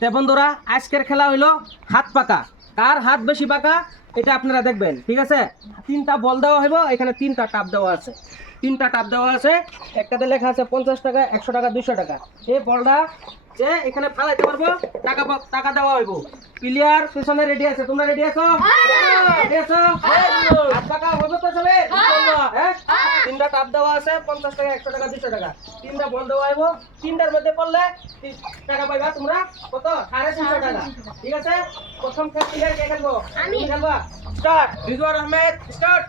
তে বন্ধুরা আজকের খেলা হইলো হাত পাকা। কার হাত বেশি পাকা এটা আপনারা দেখবেন, ঠিক আছে? তিনটা বল দেওয়া হইব, এখানে তিনটা টাপ দেওয়া আছে, তিনটা টাপ দেওয়া আছে। একটাতে লেখা আছে 50 টাকা, 100 টাকা, 200 টাকা। এই বলটা যে এখানে ফালাইতে পারবো, টাকা টাকা দেওয়া হইব। প্লেয়ার পিছনে রেডি আছে, তোমরা রেডি আছো? রেডি আছো? হাত পাকা হবে তো সবে? হ্যাঁ, তিনটা টাপ দেওয়া আছে, 50 টাকা, 100 টাকা, 200 টাকা। তিনটা বল দেওয়া হইব, তিনটার মধ্যে পড়লে টাকা পাইবা তোমরা কত? 350 টাকা। ঠিক আছে? প্রথম প্লেয়ার কে খেলবো? আমি খেলবো। Start. Rizwan Ahmed start.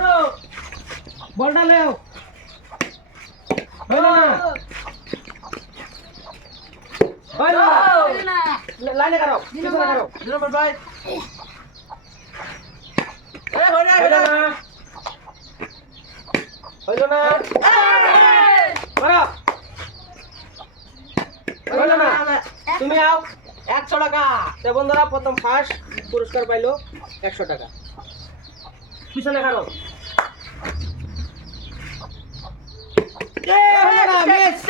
No বলটা লেও। হইলো না, হইলো না। লাইনে কারো, পিছনে কারো। নম্বর 5 হইলো না, হইলো না। মারো, হইলো না। তুমি আও 100 টাকা। তে বন্ধুরা প্রথম ফার্স্ট পুরস্কার পাইলো 100 টাকা। পিছনে কারো। হইলো না, মিস।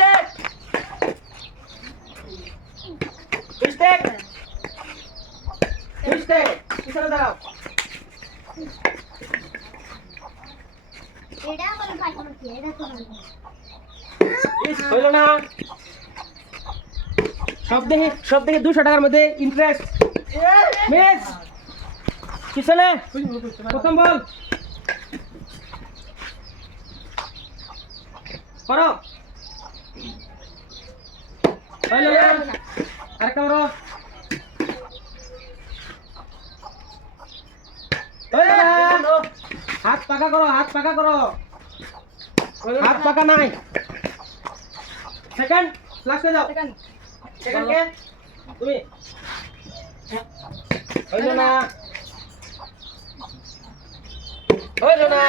Mistake, mistake. পিছনে দাঁড়াও। হইলো না। সব দেখে 200 টাকার মধ্যে ইন্টারেস্ট। মিস। পিছনে প্রথম বল করো। হইলো না। আরেকটা করো। হইলো না। হাত পাকা করো, হাত পাকা করো। হাত পাকা নাই। সেকেন্ড লাস্টে যাও। সেকেন্ড কে? তুমি। হইলো না, হইলো না।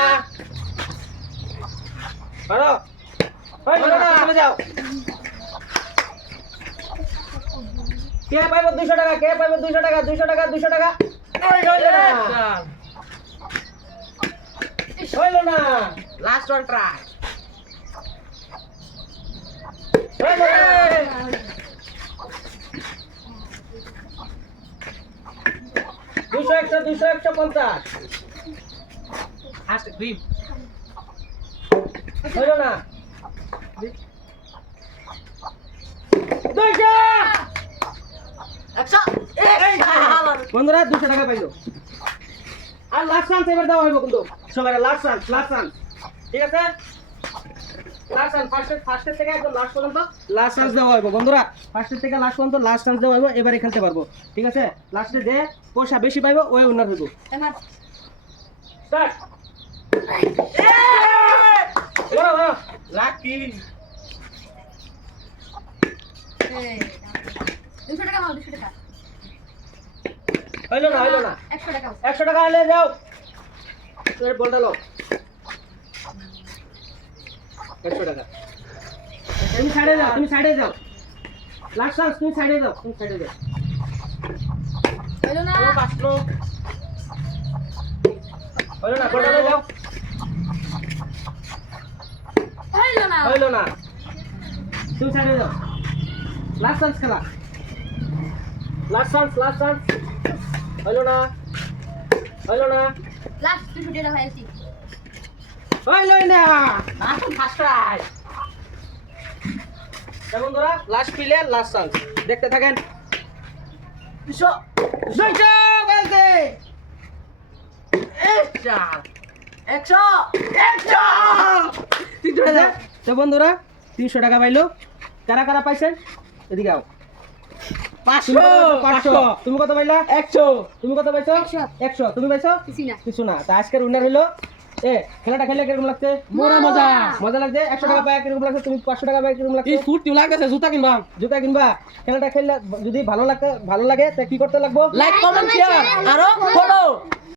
করো। হইলো না, চলে যাও। কে পাইবো 200 টাকা? কে পাইবো 200 টাকা? 200 টাকা, 200 টাকা। হইলো না, হইলো না। Last one try. হইলো না। 200, 100, 200, 150। আস্তে দুই। হইলো না। 200, 100। বন্ধুরা 200 টাকা পাইলো। আর লাস্ট চান্স এবার দেওয়া হইব কিন্তু সবাই। Last chance, last chance. ঠিক আছে? লাস্ট চান্স, ফার্স্টের থেকে একদম লাস্ট পর্যন্ত লাস্ট চান্স দেওয়া হইব বন্ধুরা। ফার্স্টের থেকে লাস্ট পর্যন্ত লাস্ট চান্স দেওয়া হইব। এবারে খেলতে পারবো, ঠিক আছে? লাস্টে যে পয়সা বেশি পাইবো ওই উইনার হইব। স্টার্ট। বড় বড় লাকি। 200 টাকা নাও, 200 টাকা। হইলো না, হইলো না। 100 টাকা। 100 টাকা এলে যাও। তোর বলটা লো। 100 টাকা। তুমি সাইডে যাও, তুমি সাইডে যাও। লাস্ট চান্স, তুমি সাইডে যাও, তুমি সাইডে যাও। হইলো না। চলো পাঁচলো। হইলো না, বলটা লো যাও। হইলো না। হইলো না, তুমি সাইডে যাও। লাস্ট চান্স খেলা। Last chance, last chance. হইলো না, হইলো না, লাস্ট 200 টাকা হয়েছে। হইলো না। এখন ফার্স্ট ট্রাই। বন্ধুরা লাস্ট প্লেয়ার, লাস্ট চান্স। দেখতে থাকেন। 200 বলতে 100 তো বন্ধুরা 300 টাকা পাইলো। কারা কারা পাইছেন এদিকে আও। 500। তুমি কত পাইলা? 100। তুমি কত পাইছো? 100। তুমি পাইছো? কিছু না। তা আজকের উইনার হলো খেলাটা খেলে কিরকম লাগছে? মজা মজা লাগছে। 100 টাকা পায় কিরকম লাগছে? তুমি 500 টাকা পায় কিরকম লাগছে? ফুর্তি লাগছে। জুতা কিনবা, জুতা কিনবা। খেলাটা খেললে যদি ভালো লাগে তা কি করতে লাগবো? লাইক, কমেন্ট, শেয়ার আর ফলো।